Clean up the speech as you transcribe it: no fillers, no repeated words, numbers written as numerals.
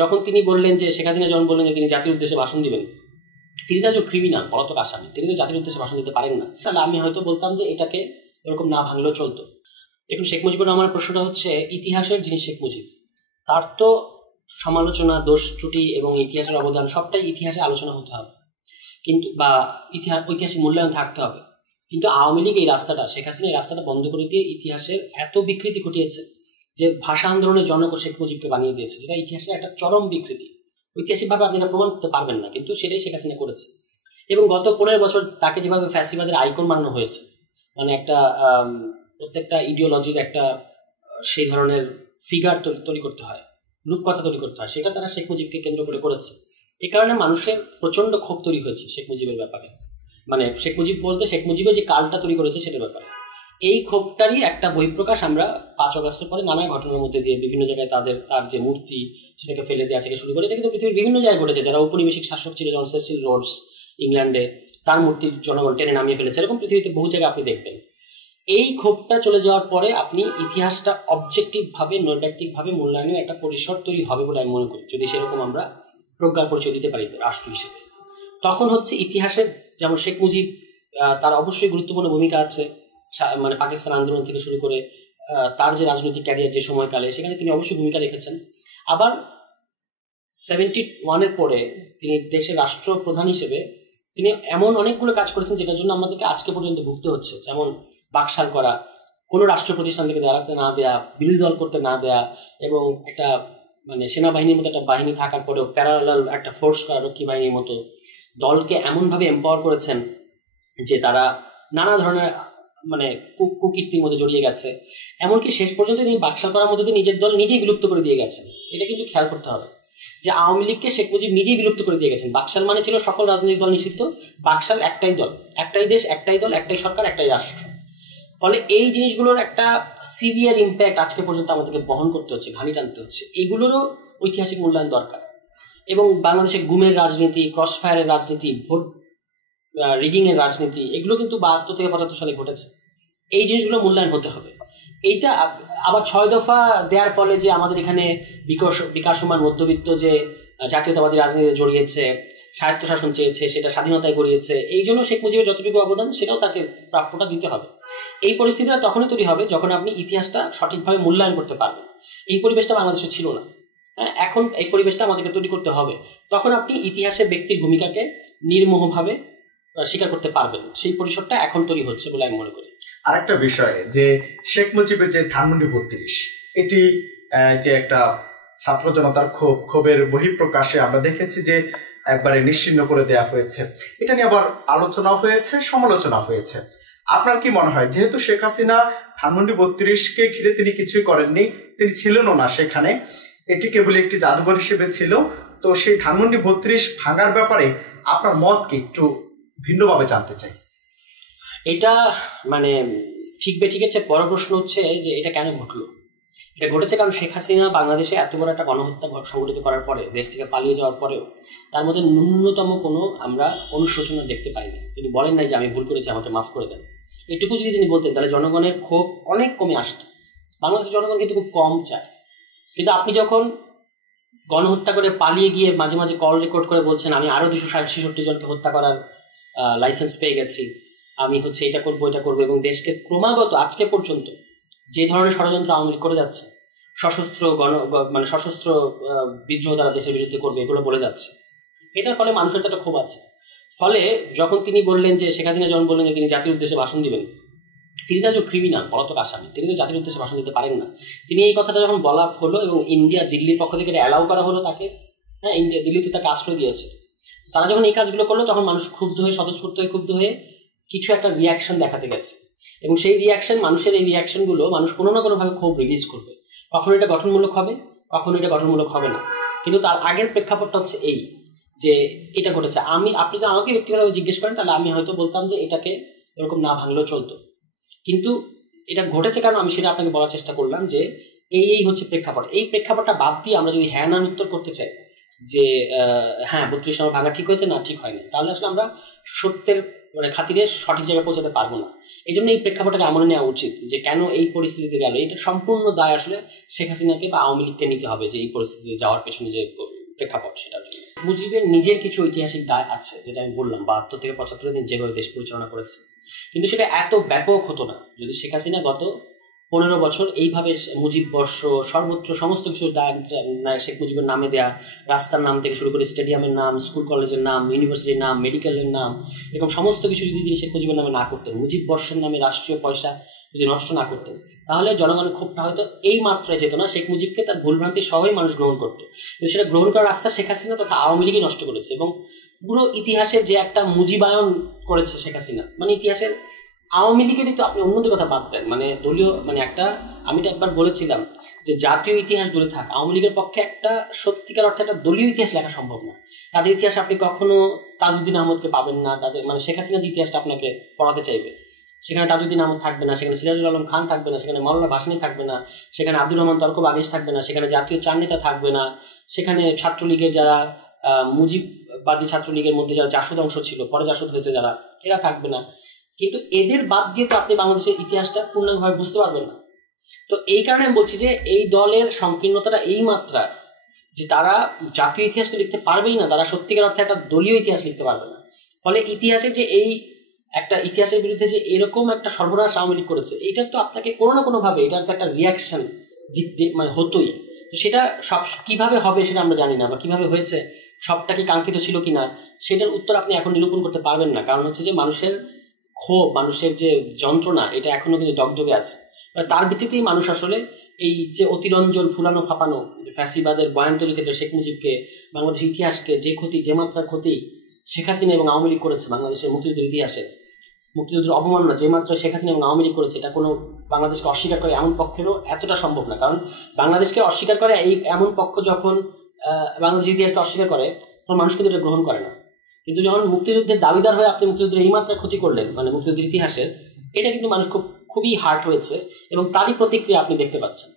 যখন তিনি বললেন যে শেখ হাসিনা যখন বললেন যে তিনি জাতির উদ্দেশ্যে ভাষণ দিবেন, তিনি তো একজন ক্রিমিনাল, পলাতক আসামি, তিনি তো জাতির উদ্দেশ্যে ভাষণ দিতে পারেন না। তাহলে আমি হয়তো বলতাম যে এটাকে এরকম না ভাঙলেও চলতো। এখন শেখ মুজিবুর রহমানের প্রশ্নটা হচ্ছে ইতিহাসের যিনি শেখ মুজিব, তার তো সমালোচনা, দোষ ত্রুটি এবং ইতিহাসের অবদান সবটাই ইতিহাসে আলোচনা হতে হবে, কিন্তু বা ঐতিহাসিক মূল্যায়ন থাকতে হবে। কিন্তু আওয়ামী লীগ এই রাস্তাটা, শেখ হাসিনা এই রাস্তাটা বন্ধ করে দিয়ে ইতিহাসের এত বিকৃতি ঘটিয়েছে যে ভাষা আন্দোলনের জনক শেখ মুজিবকে বানিয়ে দিয়েছে, যেটা ইতিহাসের একটা চরম বিকৃতি। ঐতিহাসিকভাবে আপনি এটা প্রমাণ করতে পারবেন না, কিন্তু সেটাই শেখ হাসিনা করেছে। এবং গত 15 বছর তাকে যেভাবে ফ্যাসিবাদের আইকন বানানো হয়েছে, মানে একটা প্রত্যেকটা ইডিওলজির একটা সেই ধরনের ফিগার তৈরি করতে হয়, রূপকথা তৈরি করতে হয়, সেটা তারা শেখ মুজিবকে কেন্দ্র করে করেছে। এই কারণে মানুষের প্রচন্ড ক্ষোভ তৈরি হয়েছে শেখ মুজিবের ব্যাপারে, মানে শেখ মুজিব বলতে শেখ মুজিবের যে কালটা তৈরি করেছে সেটার ব্যাপারে। এই ক্ষোভটারই একটা বহিঃপ্রকাশ আমরা 5 আগস্টের পরে নানা ঘটনার মধ্যে দিয়ে বিভিন্ন জায়গায় তার যে মূর্তি সেটাকে ফেলে দেওয়া থেকে শুরু করে, এটা কিন্তু পৃথিবীর বিভিন্ন জায়গায় ঘটেছে। যারা ঔপনিবেশিক শাসক ছিল, যেমন সেসিল রোডস ইংল্যান্ডে, তার মূর্তির জনগণ টেনে নামিয়ে ফেলেছে, এরকম পৃথিবীতে বহু জায়গায় আপনি দেখবেন। এই ক্ষোভটা চলে যাওয়ার পরে আপনি ইতিহাসটা অবজেক্টিভভাবে, নৈর্ব্যক্তিকভাবে মূল্যায়নের একটা পরিসর তৈরি হবে বলে আমি মনে করি, যদি সেরকম আমরা প্রজ্ঞার পরিচয় দিতে পারি রাষ্ট্র হিসেবে। তখন হচ্ছে ইতিহাসের, যেমন শেখ মুজিব, তার অবশ্যই গুরুত্বপূর্ণ ভূমিকা আছে, মানে পাকিস্তান আন্দোলন থেকে শুরু করে তার যে রাজনৈতিক ক্যারিয়ার যে সময়কালে, সেখানে তিনি অবশ্যই ভূমিকা রেখেছেন। আবার 71-এর পরে তিনি দেশের রাষ্ট্রপ্রধান হিসেবে তিনি এমন অনেকগুলো কাজ করেছেন যেটার জন্য আমাদেরকে আজকে পর্যন্ত ভুগতে হচ্ছে, যেমন বাকশাল করা, কোনো রাষ্ট্র প্রতিষ্ঠান থেকে দাঁড়াতে না দেয়া, বিরোধী দল করতে না দেয়া, এবং একটা মানে সেনাবাহিনীর মতো একটা বাহিনী থাকার পরেও প্যারালাল একটা ফোর্স করা, রক্ষী বাহিনীর মতো দলকে এমনভাবে এম্পাওয়ার করেছেন যে তারা নানা ধরনের মানে কুকীর্তির মধ্যে জড়িয়ে গেছে। এমনকি শেষ পর্যন্ত তিনি বাকশাল করার মধ্যে দিয়ে নিজের দল নিজেই বিলুপ্ত করে দিয়ে গেছেন। এটা কিন্তু খেয়াল করতে হবে যে আওয়ামী লীগকে শেখ মুজিব নিজেই বিলুপ্ত করে দিয়ে গেছেন। বাকশাল মানে ছিল সকল রাজনৈতিক দল নিষিদ্ধ, বাকশাল একটাই দল, একটাই দেশ, একটাই দল, একটাই সরকার, একটাই রাষ্ট্র। ফলে এই জিনিসগুলোর একটা সিভিয়ার ইম্প্যাক্ট আজকে পর্যন্ত আমাদেরকে বহন করতে হচ্ছে, ঘানি টানতে হচ্ছে। এইগুলোরও ঐতিহাসিক মূল্যায়ন দরকার। এবং বাংলাদেশে গুমের রাজনীতি, ক্রসফায়ারের রাজনীতি, ভোট রিগিং এর রাজনীতি, এগুলো কিন্তু 72 থেকে 75 সালে ঘটেছে। এই জিনিসগুলো মূল্যায়ন হতে হবে। এইটা আবার 6 দফা দেওয়ার ফলে যে আমাদের এখানে বিকাশমান মধ্যবিত্ত যে জাতীয়তাবাদী রাজনীতিতে জড়িয়েছে, স্বায়ত্তশাসন চেয়েছে, সেটা স্বাধীনতায় গড়িয়েছে, এই জন্য শেখ মুজিবের যতটুকু অবদান সেটাও তাকে প্রাপ্যটা দিতে হবে। এই পরিস্থিতিটা তখনই তৈরি হবে যখন আপনি ইতিহাসটা সঠিকভাবে মূল্যায়ন করতে পারবেন। এই পরিবেশটা বাংলাদেশে ছিল না, এখন এই পরিবেশটা আমাদেরকে তৈরি করতে হবে। তখন আপনি ইতিহাসের ব্যক্তির ভূমিকাকে নির্মোহভাবে স্বীকার করতে পারবেন। সেই পরিসরটা এখন তৈরি হচ্ছে বলে আমি মনে করি। আরেকটা বিষয় যে শেখ মুজিবের যে ধানমন্ডি 32, এটি যে একটা ছাত্র জনতার ক্ষোভের বহিঃপ্রকাশে আমরা দেখেছি যে একবারে নিশ্চিহ্ন করে দেওয়া হয়েছে। এটা নিয়ে আবার আলোচনা হয়েছে, সমালোচনা হয়েছে। আপনার কি মনে হয়, যেহেতু শেখ হাসিনা ধানমন্ডি 32-কে ঘিরে তিনি কিছুই করেননি, তিনি ছিলেনও না সেখানে, এটি কেবল একটি জাদুঘর হিসেবে ছিল, তো সেই ধানমন্ডি 32 ভাঙার ব্যাপারে আপনার মত কি একটু ভিন্নভাবে জানতে চাই। এটা মানে ঠিক বেঠিকের চেয়ে বড় প্রশ্ন হচ্ছে যে এটা কেন ঘটলো। এটা ঘটেছে কারণ শেখ হাসিনা বাংলাদেশে এত বড় একটা গণহত্যা সংগঠিত করার পরে, দেশ থেকে পালিয়ে যাওয়ার পরেও তার মধ্যে ন্যূনতম কোনো আমরা অনুশোচনা দেখতে পাইনি। তিনি বলেন নাই যে আমি ভুল করেছি, আমাকে মাফ করে দেন। এটুকু যদি তিনি বলতেন তাহলে জনগণের ক্ষোভ অনেক কমে আসতো। বাংলাদেশের জনগণ কিন্তু খুব কম চায়। কিন্তু আপনি যখন গণহত্যা করে পালিয়ে গিয়ে মাঝে মাঝে কল রেকর্ড করে বলছেন আমি আরো 266 জনকে হত্যা করার লাইসেন্স পেয়ে গেছি, আমি হচ্ছে এটা করবো এটা করবো, এবং দেশকে ক্রমাগত আজকে পর্যন্ত যে ধরনের ষড়যন্ত্র আওয়ামী লীগ করে যাচ্ছে, সশস্ত্র সশস্ত্র বিদ্রোহ তারা দেশের বিরুদ্ধে করবে, এগুলো বলে যাচ্ছে, এটার ফলে মানুষের তো একটা ক্ষোভ আছে। ফলে যখন তিনি বললেন যে শেখ হাসিনা যখন বললেন যে তিনি জাতির উদ্দেশ্যে ভাষণ দিবেন, তিনি তো একজন ক্রিমিনাল, পলাতক আসামি, তিনি তো জাতির উদ্দেশ্যে ভাষণ দিতে পারেন না। তিনি এই কথাটা যখন বলা হলো এবং ইন্ডিয়া দিল্লির পক্ষ থেকে অ্যালাউ করা হলো তাকে, হ্যাঁ, ইন্ডিয়া দিল্লিতে তাকে আশ্রয় দিয়েছে, তারা যখন এই কাজগুলো করলো তখন মানুষ ক্ষুব্ধ হয়ে, স্বতঃস্ফূর্ত হয়ে ক্ষুব্ধ হয়ে কিছু একটা রিয়াকশন দেখাতে গেছে। এবং সেই রিয়াকশন, মানুষের এই রিয়াকশনগুলো মানুষ কোনো না কোনোভাবে ক্ষোভ রিলিজ করবে। কখনো এটা গঠনমূলক হবে, কখনো এটা গঠনমূলক হবে না। কিন্তু তার আগের প্রেক্ষাপটটা হচ্ছে এই যে এটা ঘটেছে। আপনি যদি আমাকে ব্যক্তিগতভাবে জিজ্ঞেস করেন তাহলে আমি হয়তো বলতাম যে এটাকে এরকম না ভাঙলেও চলতো। কিন্তু এটা ঘটেছে কারণ আমি সেটা আপনাকে বলার চেষ্টা করলাম যে এই হচ্ছে প্রেক্ষাপট। এই প্রেক্ষাপটটা বাদ দিয়ে আমরা যদি হ্যাঁ নার উত্তর করতে চাই যে হ্যাঁ 32 নম্বর ভাঙা ঠিক হয়েছে না ঠিক হয়নি, তাহলে আসলে আমরা সত্যের খাতিরে সঠিক জায়গায় পৌঁছাতে পারবো না। এই জন্য এই প্রেক্ষাপটটাকে এমন নেওয়া উচিত যে কেন এই পরিস্থিতিতে গেল, এটা সম্পূর্ণ দায় আসলে শেখ হাসিনাকে বা আওয়ামী লীগকে নিতে হবে যে এই পরিস্থিতিতে যাওয়ার পেছনে যে প্রেক্ষাপট সেটার জন্য। মুজিবের নিজের কিছু ঐতিহাসিক দায় আছে, যেটা আমি বললাম 72 থেকে 75 দিন যেভাবে দেশ পরিচালনা করেছে, কিন্তু সেটা এত ব্যাপক হতো না যদি শেখ হাসিনা গত 15 বছর এইভাবে মুজিব বর্ষ সর্বত্র সমস্ত কিছু শেখ মুজিবের নামে দেয়া, রাস্তার নাম থেকে শুরু করে স্টেডিয়ামের নাম, স্কুল কলেজের নাম, ইউনিভার্সিটির নাম, মেডিকেলের নাম, এরকম সমস্ত কিছু যদি তিনি শেখ মুজিবের নামে না করতেন, মুজিব বর্ষের নামে রাষ্ট্রীয় পয়সা যদি নষ্ট না করতেন, তাহলে জনগণের ক্ষোভটা হয়তো এই মাত্রায় যেত না। শেখ মুজিবকে তার ভুলভ্রান্তি সবাই মানুষ গ্রহণ করতো, কিন্তু সেটা গ্রহণ করার রাস্তা শেখ হাসিনা তথা আওয়ামী লীগই নষ্ট করেছে। এবং পুরো ইতিহাসের যে একটা মুজিবায়ন করেছে শেখ হাসিনা, মানে ইতিহাসের আওয়ামী লীগেরই তো আপনি অন্যদের কথা বাদ দেন, মানে দলীয় মানে একটা, আমি তো একবার বলেছিলাম যে জাতীয় ইতিহাস দূরে থাক, আওয়ামী লীগের পক্ষে একটা সত্যিকার অর্থে একটা দলীয় ইতিহাস লেখা সম্ভব না। তাদের ইতিহাস আপনি কখনো তাজউদ্দিন আহমদকে পাবেন না, তাদের মানে শেখ হাসিনা যে ইতিহাসটা আপনাকে পড়াতে চাইবে সেখানে তাজউদ্দিন আহমদ থাকবে না, সেখানে সিরাজুল আলম খান থাকবে না, সেখানে মওলানা ভাসানী থাকবে না, সেখানে আব্দুর রহমান তর্ক বাগিশ থাকবে না, সেখানে জাতীয় চার নেতা থাকবে না, সেখানে ছাত্রলীগের যারা মুজিববাদী ছাত্রলীগের মধ্যে যারা জাসদ অংশ ছিল, পরে জাসদ হয়েছে যারা, এরা থাকবে না। কিন্তু এদের বাদ দিয়ে তো আপনি বাংলাদেশের ইতিহাসটা পূর্ণাঙ্গভাবে বুঝতে পারবেন না। তো এই কারণে আমি বলছি যে এই দলের সংকীর্ণতাটা এই মাত্রা যে তারা জাতীয় ইতিহাস তো লিখতে পারবেই না, তারা সত্যিকার অর্থে একটা দলীয় ইতিহাস লিখতে পারবে না। ফলে ইতিহাসের যে এই একটা ইতিহাসের বিরুদ্ধে যে এরকম একটা সর্বনাশ আওয়ামী লীগ করেছে, এইটার তো আপনাকে কোনো না কোনোভাবে এটার তো একটা রিয়াকশন দিতে মানে হতোই। তো সেটা সব কিভাবে হবে সেটা আমরা জানি না, বা কিভাবে হয়েছে সবটা কি কাঙ্ক্ষিত ছিল কিনা সেটার উত্তর আপনি এখন নিরূপণ করতে পারবেন না। কারণ হচ্ছে যে মানুষের ক্ষোভ, মানুষের যে যন্ত্রণা, এটা এখনো কিন্তু দগদগে আছে। তার ভিত্তিতেই মানুষ আসলে এই যে অতিরঞ্জন ফুলানো ফাঁপানো ফ্যাসিবাদের বয়ান তৈরির ক্ষেত্রে শেখ মুজিবকে, বাংলাদেশের ইতিহাসকে যে ক্ষতি, যে মাত্রার ক্ষতি শেখ হাসিনা এবং আওয়ামী লীগ করেছে বাংলাদেশের মুক্তিযুদ্ধের ইতিহাসে, মুক্তিযুদ্ধের অবমাননা যে মাত্রায় শেখ হাসিনা এবং আওয়ামী লীগ করেছে, এটা কোনো বাংলাদেশকে অস্বীকার করে এমন পক্ষেরও এতটা সম্ভব না। কারণ বাংলাদেশকে অস্বীকার করে এই এমন পক্ষ যখন বাংলাদেশের ইতিহাসকে অস্বীকার করে, তখন মানুষ কিন্তু এটা গ্রহণ করে না। কিন্তু যখন মুক্তিযুদ্ধের দাবিদার হয়ে আপনি মুক্তিযুদ্ধের এই মাত্রায় ক্ষতি করলেন, মানে মুক্তিযুদ্ধের ইতিহাসের, এটা কিন্তু মানুষ খুবই হার্ট হয়েছে এবং তারই প্রতিক্রিয়া আপনি দেখতে পাচ্ছেন।